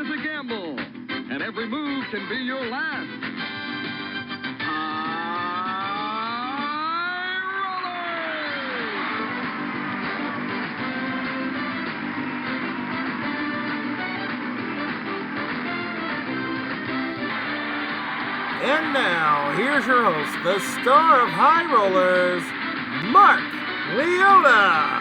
is a gamble, and every move can be your last. And now, here's your host, the star of High Rollers, Mark Leota.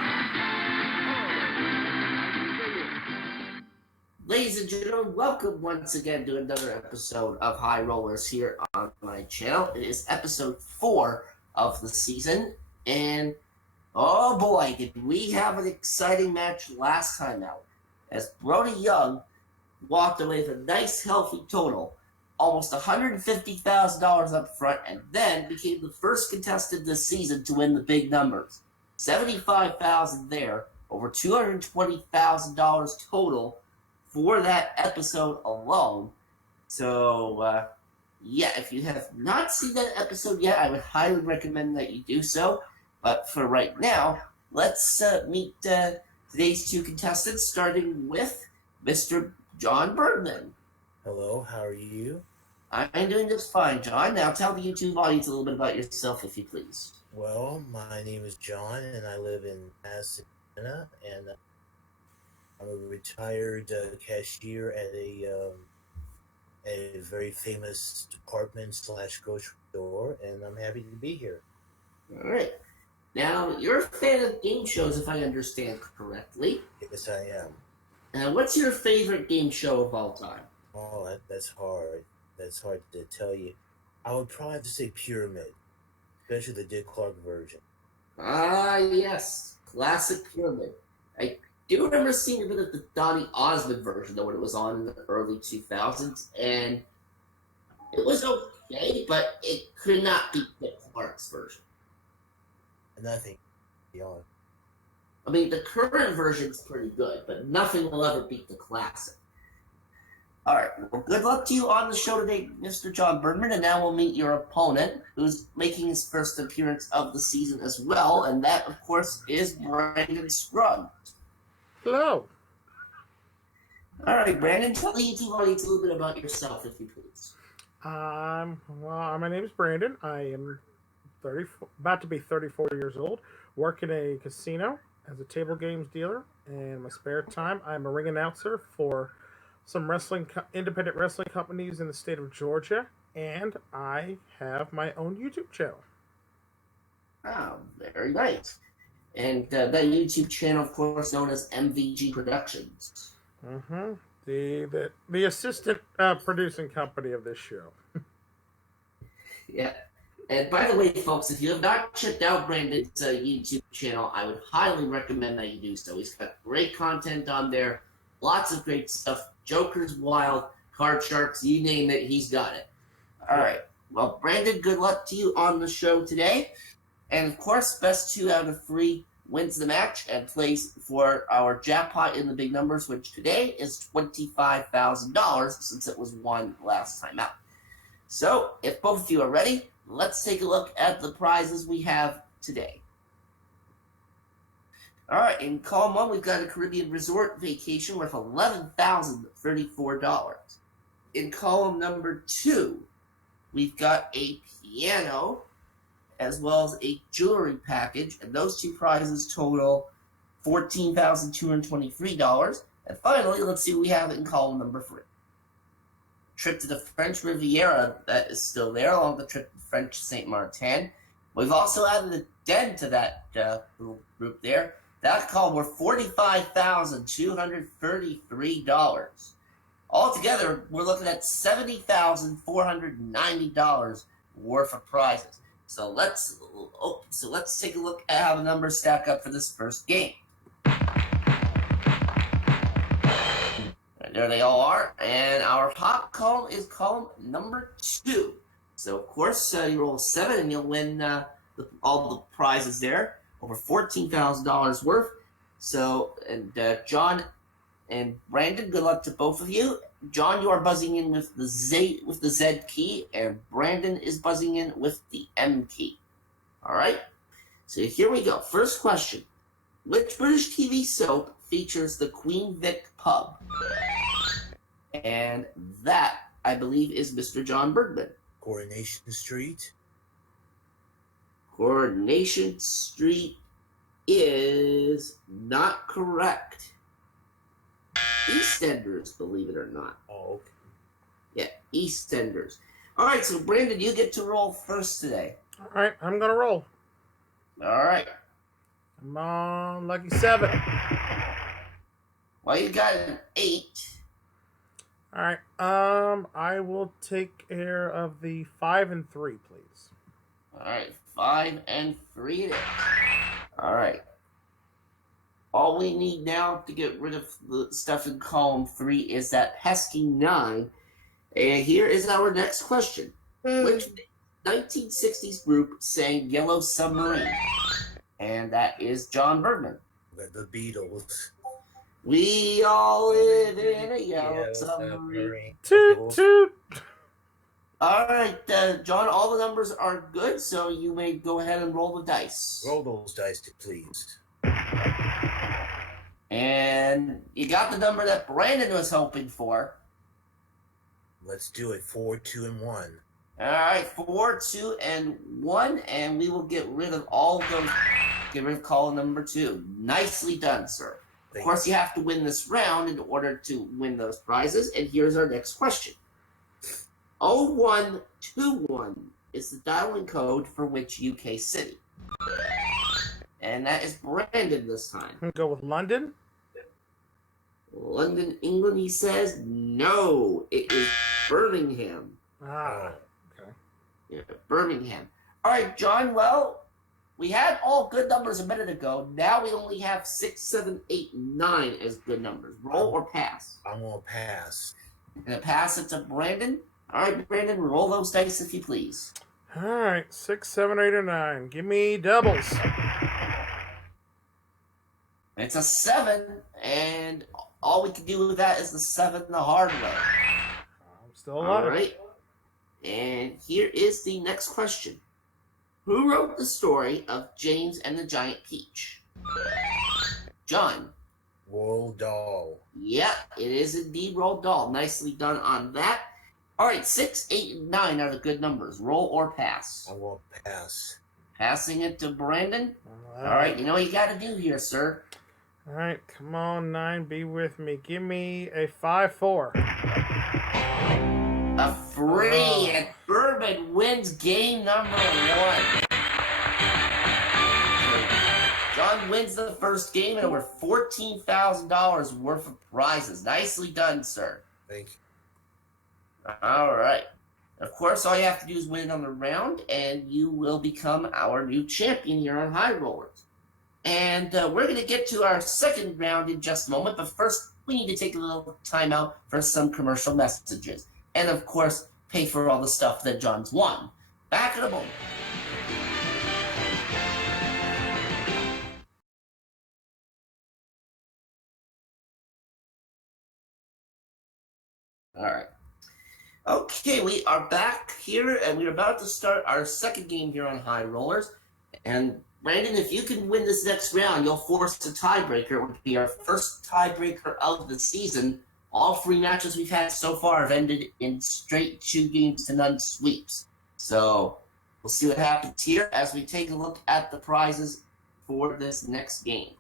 Ladies and gentlemen, welcome once again to another episode of High Rollers here on my channel. It is episode 4 of the season, and oh boy, did we have an exciting match last time out, as Brody Young walked away with a nice healthy total, almost $150,000 up front, and then became the first contestant this season to win the big numbers. $75,000 there, over $220,000 total for that episode alone. So, yeah, if you have not seen that episode yet, I would highly recommend that you do so. But for right now, let's meet today's two contestants, starting with Mr. John Bergman. Hello, how are you? I'm doing just fine, John. Now tell the YouTube audience a little bit about yourself, if you please. Well, my name is John, and I live in Pasadena, and I'm a retired cashier at a very famous department/grocery store, and I'm happy to be here. All right. Now, you're a fan of game shows, if I understand correctly. Yes, I am. What's your favorite game show of all time? Oh, that's hard. That's hard to tell you. I would probably have to say Pyramid, especially the Dick Clark version. Ah, yes. Classic Pyramid. I do remember seeing a bit of the Donny Osmond version, though, when it was on in the early 2000s, and it was okay, but it could not beat Dick Clark's version. Nothing beyond. I mean, the current version's pretty good, but nothing will ever beat the classic. All right, well, good luck to you on the show today, Mr. John Bergman, and now we'll meet your opponent, who's making his first appearance of the season as well, and that, of course, is Brandon Scruggs. Hello. All right, Brandon, tell the YouTube audience a little bit about yourself, if you please. Well, my name is Brandon. I am about to be 34 years old. Work in a casino as a table games dealer. And in my spare time, I'm a ring announcer for some independent wrestling companies in the state of Georgia, and I have my own YouTube channel. Oh, very nice. And that YouTube channel, of course, known as MVG Productions. Mm-hmm. The assistant producing company of this show. Yeah. And by the way, folks, if you have not checked out Brandon's YouTube channel, I would highly recommend that you do so. He's got great content on there, lots of great stuff. Joker's Wild, Card Sharks, you name it, he's got it. All right. Well, Brandon, good luck to you on the show today. And, of course, best 2 out of 3 wins the match and plays for our jackpot in the big numbers, which today is $25,000 since it was won last time out. So, if both of you are ready, let's take a look at the prizes we have today. All right, in column 1, we've got a Caribbean resort vacation worth $11,034. In column number 2, we've got a piano as well as a jewelry package, and those two prizes total $14,223. And finally, let's see what we have in column number 3. Trip to the French Riviera, that is still there, along with the trip to French Saint Martin. We've also added a den to that little group there. That called worth $45,233. Altogether, we're looking at $70,490 worth of prizes. So let's take a look at how the numbers stack up for this first game. And there they all are, and our top column is column number 2. So of course you roll 7 and you'll win all the prizes there. Over $14,000 worth. So, and John and Brandon, good luck to both of you. John, you are buzzing in with the Z key, and Brandon is buzzing in with the M key. All right? So here we go. First question. Which British TV soap features the Queen Vic pub? And that, I believe, is Mr. John Bergman. Coronation Street. Coronation Street is not correct. EastEnders, believe it or not. Oh, okay. Yeah, EastEnders. All right, so Brandon, you get to roll first today. All right, I'm going to roll. All right. Come on, lucky 7. Well, you got an 8. All right, I will take care of the 5 and 3, please. All right, 5 and 3 it is. All right. All we need now to get rid of the stuff in column 3 is that pesky 9. And here is our next question. Which 1960s group sang Yellow Submarine? And that is John Bergman. The Beatles. We all live in a yellow submarine. Toot, toot. All right, John, all the numbers are good, so you may go ahead and roll the dice. Roll those dice, please. And you got the number that Brandon was hoping for. Let's do it. 4, 2, and 1. All right, 4, 2, and 1, and we will get rid of all of those. Get rid of column number 2. Nicely done, sir. Of course, you have to win this round in order to win those prizes, and here's our next question. 0121 is the dialing code for which UK city? And that is Brandon this time. I'm going to go with London. London, England, he says. No, it is Birmingham. Ah, okay. Yeah, Birmingham. All right, John, well, we had all good numbers a minute ago. Now we only have 6, 7, 8, 9 as good numbers. Roll or pass? I'm going to pass. And a pass it to Brandon. All right, Brandon, roll those dice if you please. All right, 6, 7, 8, or 9. Give me doubles. It's a 7, and all we can do with that is the 7 the hard way. I'm still alive. All right. And here is the next question. Who wrote the story of James and the Giant Peach? John. Roald Dahl. Yeah, it is indeed Roald Dahl. Nicely done on that. All right, 6, 8, and 9 are the good numbers. Roll or pass? I will pass. Passing it to Brandon. All right, you know what you got to do here, sir. All right, come on, 9, be with me. Give me a 5, 4. A free, and Bergman wins game number 1. John wins the first game and over $14,000 worth of prizes. Nicely done, sir. Thank you. All right. Of course, all you have to do is win another round, and you will become our new champion here on High Rollers. And we're going to get to our second round in just a moment, but first, we need to take a little time out for some commercial messages. And, of course, pay for all the stuff that John's won. Back in a moment. All right. Okay, we are back here, and we're about to start our second game here on High Rollers. And, Brandon, if you can win this next round, you'll force a tiebreaker. It would be our first tiebreaker of the season. All 3 matches we've had so far have ended in straight 2-games-to-none sweeps. So, we'll see what happens here as we take a look at the prizes for this next game.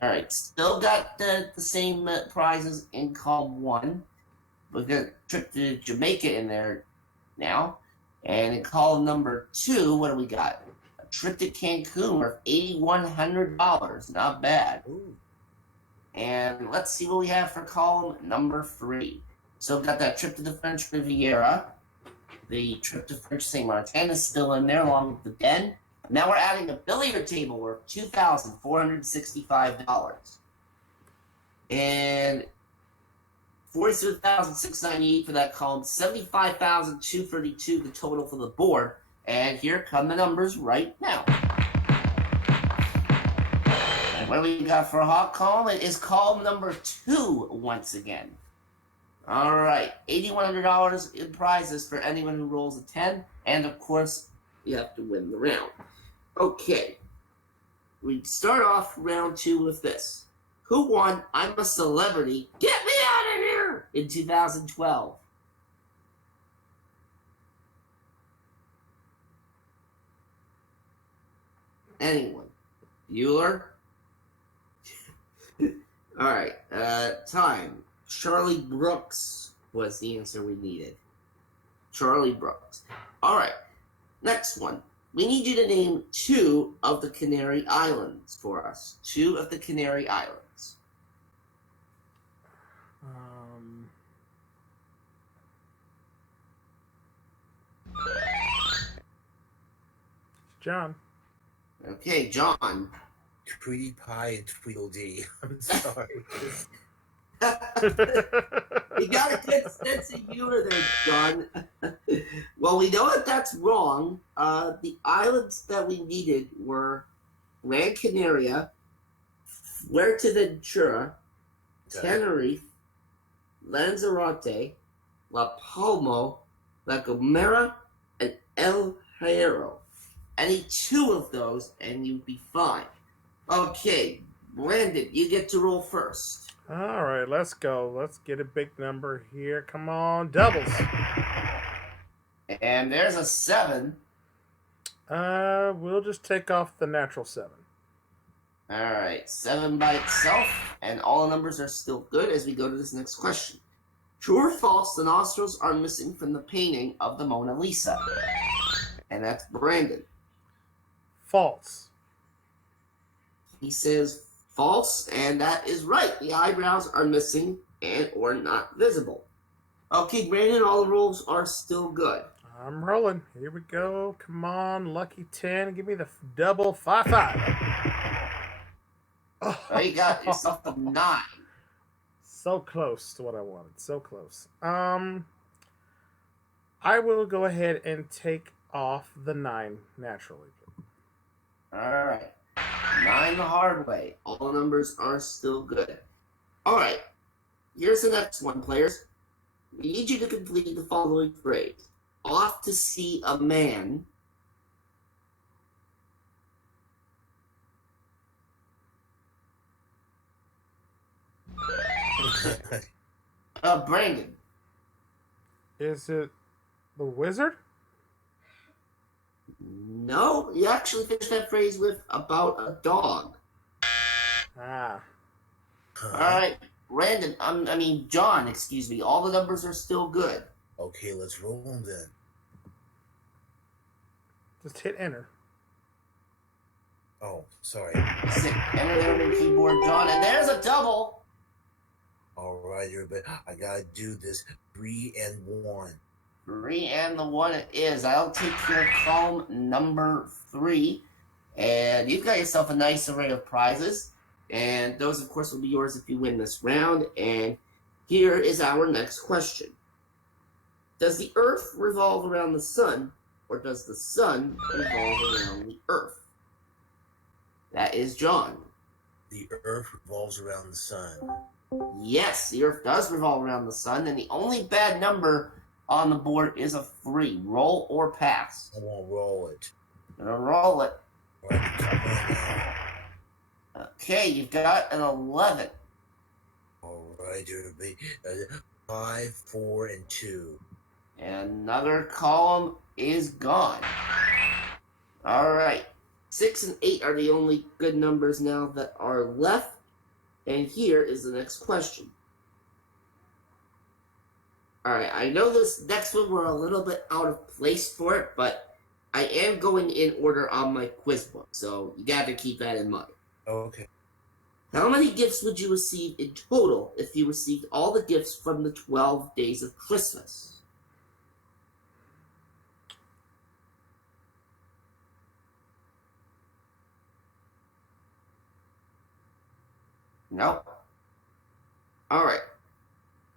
All right, still got the same prizes in column 1. We've got a trip to Jamaica in there now. And in column number 2, what do we got? A trip to Cancun worth $8,100. Not bad. Ooh. And let's see what we have for column number 3. So we've got that trip to the French Riviera. The trip to French St. Martin is still in there along with the Den. Now we're adding a billiard table worth $2,465. And $47,698 for that column. $75,232 the total for the board. And here come the numbers right now. And what do we got for a hot column? It is column number 2 once again. All right, $8,100 in prizes for anyone who rolls a 10. And, of course, you have to win the round. Okay, we start off round 2 with this. Who won I'm a Celebrity? Get me out of here! in 2012? Anyone? Bueller? Alright, time. Charlie Brooks was the answer we needed. Charlie Brooks. Alright, next one. We need you to name 2 of the Canary Islands for us. 2 of the Canary Islands. John. Okay, John. Tweety Pie and Tweedledee. I'm sorry. You got a good sense of humor there, John. Well, we know that that's wrong. The islands that we needed were Gran Canaria, Fuerteventura, Tenerife, Lanzarote, La Palma, La Gomera, and El Hierro. Any 2 of those, and you'd be fine. Okay, Brandon, you get to roll first. All right, let's go. Let's get a big number here. Come on, doubles. And there's a 7. We'll just take off the natural 7. Alright, 7 by itself, and all the numbers are still good as we go to this next question. True or false, the nostrils are missing from the painting of the Mona Lisa? And that's Brandon. False. He says false, and that is right. The eyebrows are missing and or not visible. Okay, Brandon, all the rules are still good. I'm rolling. Here we go. Come on, lucky 10. Give me the double 5-5. Oh, you got yourself a 9. So close to what I wanted. So close. I will go ahead and take off the 9 naturally. Alright. 9 the hard way. All the numbers are still good. Alright. Here's the next one, players. We need you to complete the following phrase. Off to see a man. Brandon. Is it the wizard? No, you actually finished that phrase with about a dog. Ah. Alright, John, excuse me. All the numbers are still good. Okay, let's roll them then. Just hit enter. Oh, sorry. Enter there on your keyboard, John, and there's a double. All right, everybody. I gotta do this. 3 and 1. 3 and the 1 it is. I'll take care of column number 3. And you've got yourself a nice array of prizes. And those, of course, will be yours if you win this round. And here is our next question. Does the Earth revolve around the Sun, or does the Sun revolve around the Earth? That is John. The Earth revolves around the Sun. Yes, the Earth does revolve around the Sun, and the only bad number on the board is a 3. Roll or pass. I won't roll it. Gonna roll it. All right, come on now. Okay, you've got an 11. All right, everybody. 5, 4, and 2. And another column is gone. All right. 6 and 8 are the only good numbers now that are left. And here is the next question. All right, I know this next one we're a little bit out of place for it, but I am going in order on my quiz book, so you got to keep that in mind. Okay. How many gifts would you receive in total if you received all the gifts from the 12 days of Christmas? No. All right.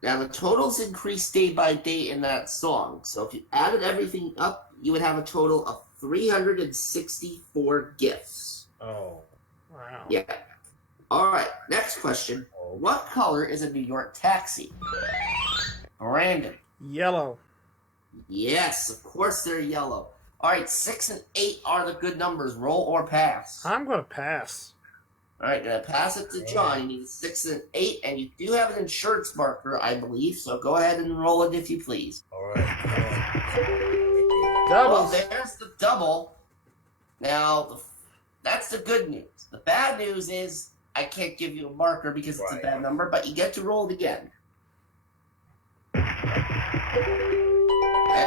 Now, the totals increase day by day in that song. So if you added everything up, you would have a total of 364 gifts. Oh. Wow. Yeah. All right. Next question. What color is a New York taxi? Brandon. Yellow. Yes, of course they're yellow. All right. 6 and 8 are the good numbers. Roll or pass. I'm going to pass. All right, gonna pass it to John. You need a 6 and an 8, and you do have an insurance marker, I believe. So go ahead and roll it if you please. All right, come on. Doubles. Well, there's the double. Now, that's the good news. The bad news is I can't give you a marker because it's a Right. bad number, but you get to roll it again.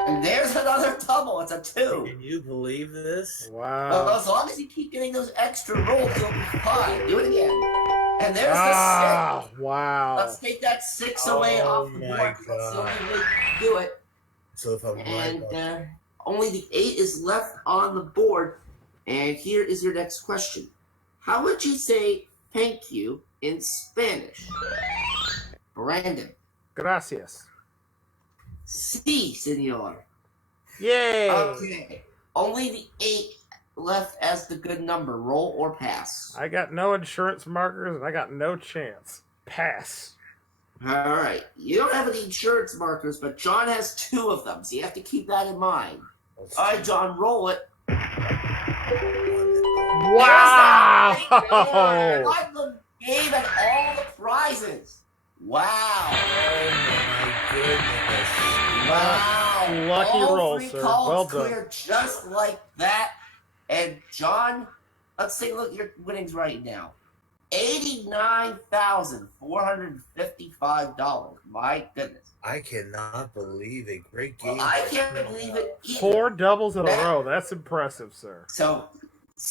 And there's another double. It's a 2. Can you believe this? Well, Wow. as long as you keep getting those extra rolls, you'll be fine. Do it again. And there's the 6. Ah, wow. Let's take that 6 away Oh off the my board. 'Cause that's the only God. way you can do it. So if I'm right, And only the 8 is left on the board. And here is your next question. How would you say thank you in Spanish? Brandon. Gracias. Sí, senor. Yay. Okay. Only the 8 left as the good number. Roll or pass. I got no insurance markers and I got no chance. Pass. All right. You don't have any insurance markers, but John has 2 of them, so you have to keep that in mind. let's All right, John, roll it. Wow. Got the game and all the prizes. Wow. Oh my goodness. Wow. Lucky all roll, 3 sir. columns Well done. clear just like that. And John, let's take a look at your winnings right now. $89,455. My goodness. I cannot believe it. Great game. Well, I can't believe it either. 4 doubles in a row. That's impressive, sir. So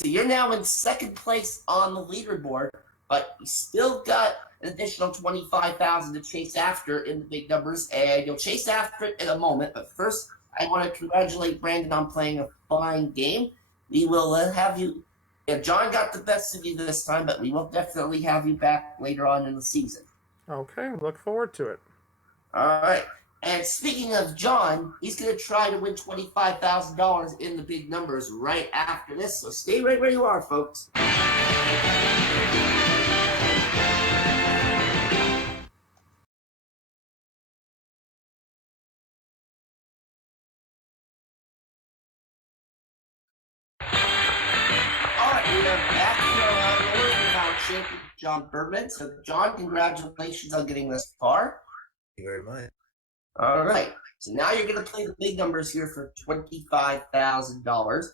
you're now in second place on the leaderboard, but you still got an additional 25,000 to chase after in the big numbers, and you'll chase after it in a moment. But first, I want to congratulate Brandon on playing a fine game. We will have you. Yeah, John got the best of you this time, but we will definitely have you back later on in the season. Okay, look forward to it. All right. And speaking of John, he's going to try to win $25,000 in the big numbers right after this. So stay right where you are, folks. All right, we are back here with our champion, John Berman. So, John, congratulations on getting this far. Thank you very much. All right. So now you're going to play the big numbers here for $25,000.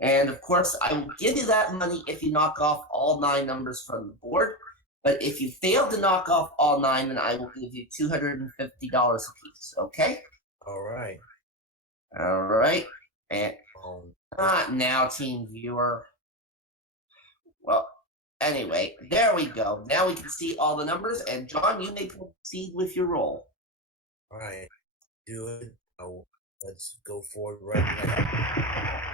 And of course, I will give you that money if you knock off all 9 numbers from the board. But if you fail to knock off all 9, then I will give you $250 apiece. Okay? All right. All right. And Um, not now, team viewer. Well, anyway, there we go. Now we can see all the numbers. And John, you may proceed with your roll. all right. Do it. Oh, let's go forward right now.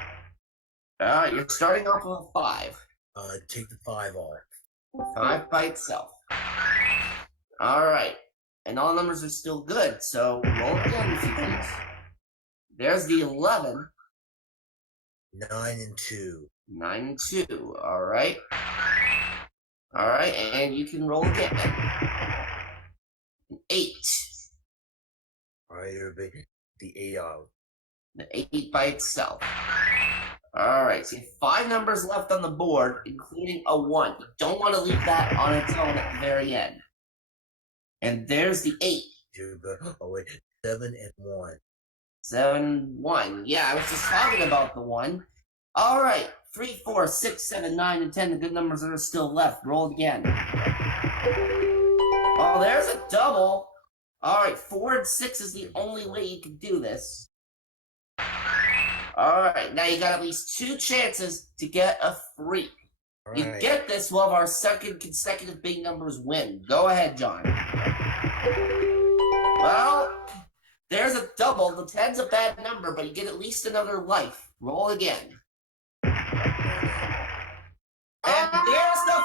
All right, you're starting off with a 5. Take the 5 off. 5 by itself. All right. And all numbers are still good, so roll again if you please. There's the 11. 9 and 2. 9 and 2. All right. All right, and you can roll again. An 8. All right, everybody. The 8 off. The 8 by itself. All right, so you have 5 numbers left on the board, including a 1. You don't want to leave that on its own at the very end. And there's the 8. Oh, wait. 7 and 1. 7, 1. Yeah, I was just talking about the 1. All right, 3, 4, 6, 7, 9, and 10. The good numbers that are still left. Roll again. Oh, there's a double. All right, 4 and 6 is the only way you can do this. All right, now you got at least 2 chances to get a free. All You right. get this, we'll have our second consecutive big numbers win. Go ahead, John. Well, there's a double. The 10's a bad number, but you get at least another life. Roll again. And there's the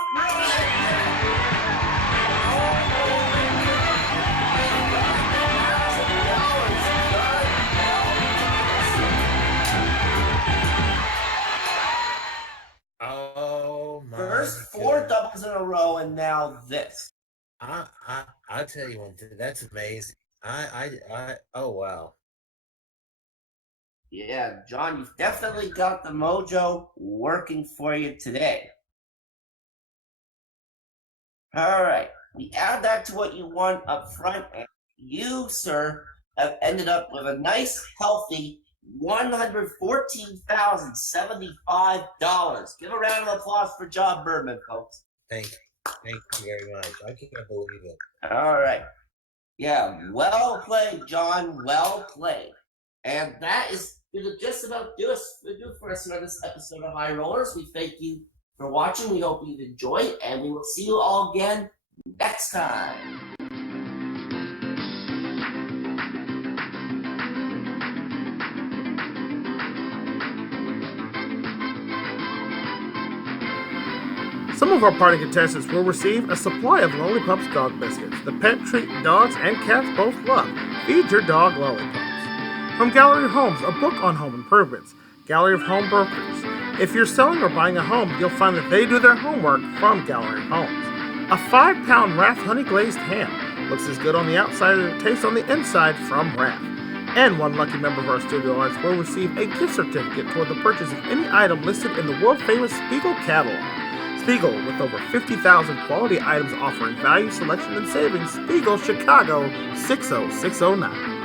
Oh my. First 4 doubles in a row, and now this. I'll tell you one thing. That's amazing. Oh wow. Yeah, John, you've definitely got the mojo working for you today. All right. We add that to what you won up front, and you, sir, have ended up with a nice, healthy $114,075. Give a round of applause for John Berman, folks. Thank you very much. I can't believe it. All right. Yeah, well played, John. Well played. And that is going to just about do for us on this episode of High Rollers. We thank you for watching. We hope you've enjoyed, and we will see you all again next time. Some of our party contestants will receive a supply of Lollipops dog biscuits, the pet treat dogs and cats both love. Feed your dog Lollipops. From Gallery of Homes, a book on home improvements. Gallery of Home Brokers. If you're selling or buying a home, you'll find that they do their homework from Gallery of Homes. A 5-pound Rath honey glazed ham. Looks as good on the outside as it tastes on the inside from Rath. And one lucky member of our studio audience will receive a gift certificate toward the purchase of any item listed in the world-famous Spiegel catalog. Spiegel, with over 50,000 quality items offering value, selection, and savings. Spiegel, Chicago, 60609.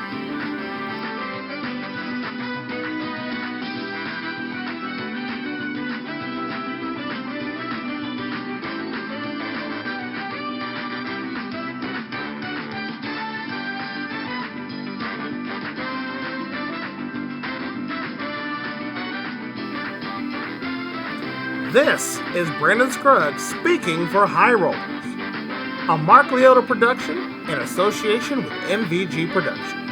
This is Brandon Scruggs speaking for High Rollers, a Mark Liotta production in association with MVG Productions.